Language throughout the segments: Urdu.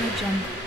AudioJungle।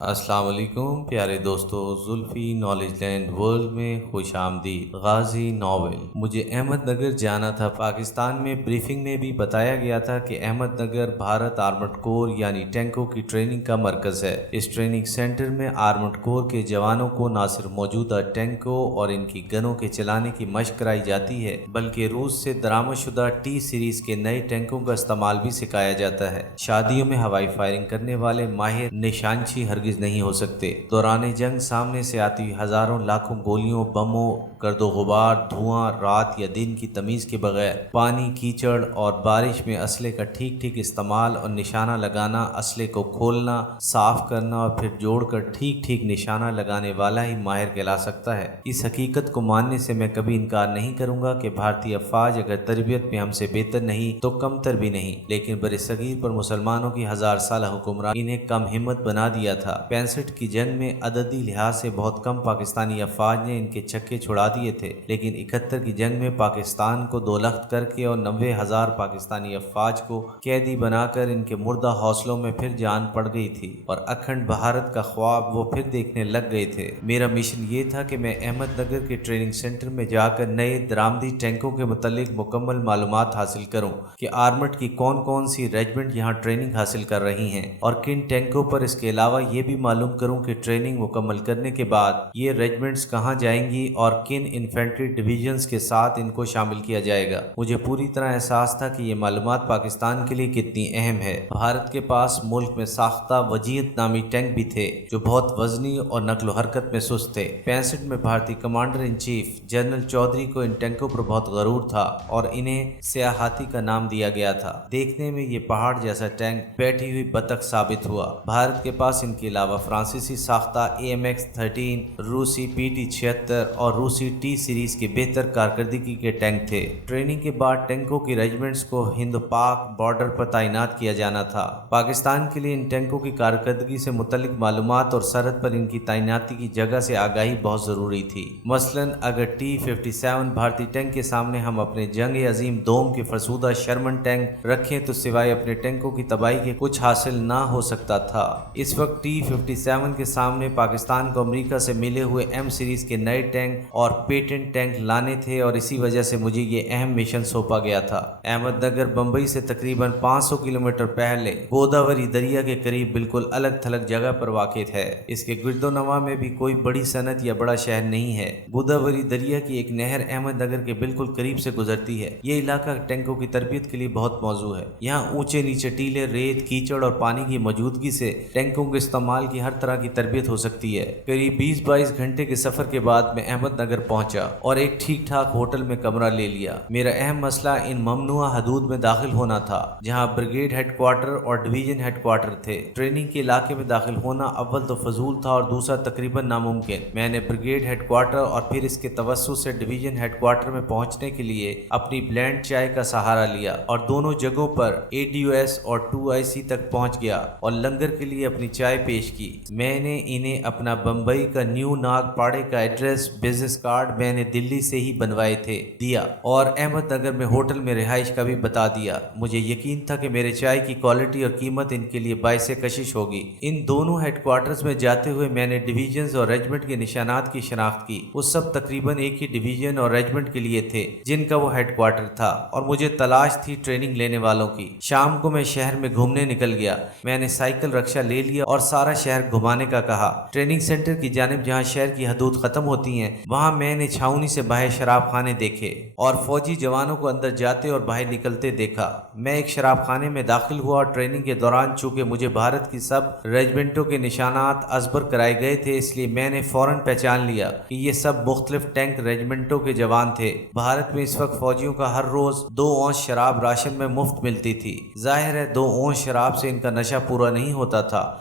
السلام علیکم پیارے دوستو، زلفی نالج لینڈ ورلڈ میں خوش آمدید۔ غازی ناول۔ مجھے احمد نگر جانا تھا۔ پاکستان میں بریفنگ میں بھی بتایا گیا تھا کہ احمد نگر بھارت آرمڈ کور یعنی ٹینکوں کی ٹریننگ کا مرکز ہے۔ اس ٹریننگ سینٹر میں آرمڈ کور کے جوانوں کو نہ صرف موجودہ ٹینکوں اور ان کی گنوں کے چلانے کی مشق کرائی جاتی ہے، بلکہ روس سے درآمد شدہ ٹی سیریز کے نئے ٹینکوں کا استعمال بھی سکھایا جاتا ہے۔ شادیوں میں ہوائی فائرنگ کرنے والے ماہر نشانچی ہرگز نہیں ہو سکتے۔ دوران جنگ سامنے سے آتی ہزاروں لاکھوں گولیوں، بموں، گرد و غبار، دھواں، رات یا دن کی تمیز کے بغیر پانی، کیچڑ اور بارش میں اسلحے کا ٹھیک استعمال اور نشانہ لگانا، اسلحے کو کھولنا، صاف کرنا اور پھر جوڑ کر ٹھیک نشانہ لگانے والا ہی ماہر کہلا سکتا ہے۔ اس حقیقت کو ماننے سے میں کبھی انکار نہیں کروں گا کہ بھارتی افواج اگر تربیت میں ہم سے بہتر نہیں تو کم تر بھی نہیں، لیکن برصغیر پر مسلمانوں کی 1000 سالہ حکمرانی انہیں کم ہمت بنا دیا تھا۔ 65 کی جنگ میں عددی لحاظ سے بہت کم پاکستانی افواج نے ان کے چھکے چھڑا دیے تھے، لیکن 71 کی جنگ میں پاکستان کو دو لخت کر کے اور 90,000 پاکستانی افواج کو قیدی بنا کر ان کے مردہ حوصلوں میں پھر جان پڑ گئی تھی اور اکھنڈ بھارت کا خواب وہ پھر دیکھنے لگ گئے تھے۔ میرا مشن یہ تھا کہ میں احمد نگر کے ٹریننگ سینٹر میں جا کر نئے درآمدی ٹینکوں کے متعلق مکمل معلومات حاصل کروں کہ آرمڈ کی کون سی ریجمنٹ یہاں ٹریننگ حاصل کر رہی ہیں اور کن ٹینکوں پر۔ اس کے علاوہ یہ بھی معلوم کروں کہ ٹریننگ مکمل کرنے کے بعد یہ ریجمنٹس کہاں جائیں گی اور کن انفینٹری ڈویژنز کے ساتھ ان کو شامل کیا جائے گا۔ مجھے پوری طرح احساس تھا کہ یہ معلومات پاکستان کے لیے کتنی اہم ہے۔ بھارت کے پاس ملک میں ساختہ وجیہت نامی ٹینک بھی تھے جو بہت وزنی اور نقل و حرکت میں سست تھے۔ 65 میں بھارتی commander in chief general Chaudhry کو ان ٹینکوں پر بہت غرور تھا اور انہیں سیاہ ہاتھی کا نام دیا گیا تھا۔ دیکھنے میں یہ پہاڑ جیسا ٹینک بیٹھی ہوئی بطخ ثابت ہوا۔ بھارت کے پاس ان کے علاوہ فرانسیسی ساختہ AMX-13، روسی PT-76 اور روسی ٹی سیریز کے بہتر کارکردگی کے ٹینک تھے۔ ٹریننگ کے بعد ٹینکوں کی ریجمنٹس کو ہند پاک بارڈر پر تعینات کیا جانا تھا۔ پاکستان کے لیے ان ٹینکوں کی کارکردگی سے متعلق معلومات اور سرحد پر ان کی تعیناتی کی جگہ سے آگاہی بہت ضروری تھی۔ مثلاً اگر T-57 بھارتی ٹینک کے سامنے ہم اپنے جنگ عظیم دوم کے فرسودہ شرمن ٹینک رکھیں تو سوائے اپنے ٹینکوں کی تباہی کے کچھ حاصل نہ ہو سکتا تھا۔ اس وقت T-57 کے سامنے پاکستان کو امریکہ سے ملے ہوئے M سیریز کے نئے ٹینک اور پیٹنٹ ٹینک لانے تھے اور اسی وجہ سے مجھے یہ اہم مشن سونپا گیا تھا۔ احمد نگر بمبئی سے تقریباً 500 کلومیٹر پہلے گوداوری دریا کے قریب بالکل الگ تھلگ جگہ پر واقع ہے۔ اس کے گرد و نواح میں بھی کوئی بڑی صنعت یا بڑا شہر نہیں ہے۔ گوداوری دریا کی ایک نہر احمد نگر کے بالکل قریب سے گزرتی ہے۔ یہ علاقہ ٹینکوں کی تربیت کے لیے بہت موزوں ہے۔ یہاں اونچے نیچے ٹیلے، ریت، کیچڑ اور پانی کی موجودگی سے ٹینکوں کے استعمال کی ہر طرح کی تربیت ہو سکتی ہے۔ قریب 20-22 گھنٹے کے سفر کے بعد میں احمد نگر پہنچا اور ایک ٹھیک ٹھاک ہوٹل میں کمرہ لے لیا۔ میرا اہم مسئلہ ان ممنوعہ حدود میں داخل ہونا تھا جہاں بریگیڈ ہیڈ کوارٹر اور ڈویژن ہیڈ کوارٹر تھے۔ ٹریننگ کے علاقے میں داخل ہونا اول تو فضول تھا اور دوسرا تقریباً ناممکن۔ میں نے بریگیڈ ہیڈ کوارٹر اور پھر اس کے توسط سے ڈویژن ہیڈ کوارٹر میں پہنچنے کے لیے اپنی بلینڈ چائے کا سہارا لیا اور دونوں جگہوں پر ADOS اور 2IC تک پہنچ گیا اور لنگر کے لیے اپنی چائے پیش کی۔ میں نے انہیں اپنا بمبئی کا نیو ناگ پاڑے کا ایڈریس، بزنس کارڈ میں نے دلی سے ہی بنوائے تھے دیا اور احمد نگر میں ہوٹل میں رہائش کا بھی بتا دیا۔ مجھے یقین تھا کہ میرے چائے کی کوالٹی اور قیمت ان کے لیے باعث کشش ہوگی۔ ان دونوں ہیڈ کوارٹرز میں جاتے ہوئے میں نے ڈویژنز اور ریجمنٹ کے نشانات کی شناخت کی۔ وہ سب تقریباً ایک ہی ڈویژن اور ریجمنٹ کے لیے تھے جن کا وہ ہیڈ کوارٹر تھا اور مجھے تلاش تھی ٹریننگ لینے والوں کی۔ شام کو میں شہر میں گھومنے نکل گیا۔ میں نے سائیکل رکشہ لے لیا اور سارا شہر گھمانے کا کہا۔ ٹریننگ سینٹر کی جانب جہاں شہر کی حدود ختم ہوتی ہیں وہاں میں نے چھاؤنی سے باہر شراب خانے دیکھے اور فوجی جوانوں کو اندر جاتے اور باہر نکلتے دیکھا۔ میں ایک شراب خانے میں داخل ہوا اور ٹریننگ کے دوران چونکہ مجھے بھارت کی سب ریجمنٹوں کے نشانات ازبر کرائے گئے تھے اس لیے میں نے فوراً پہچان لیا کہ یہ سب مختلف ٹینک ریجمنٹوں کے جوان تھے۔ بھارت میں اس وقت فوجیوں کا ہر روز 2 اونس شراب راشن میں مفت ملتی تھی۔ ظاہر ہے 2 اونس شراب سے ان کا نشہ پورا نہیں ہوتا تھا،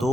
2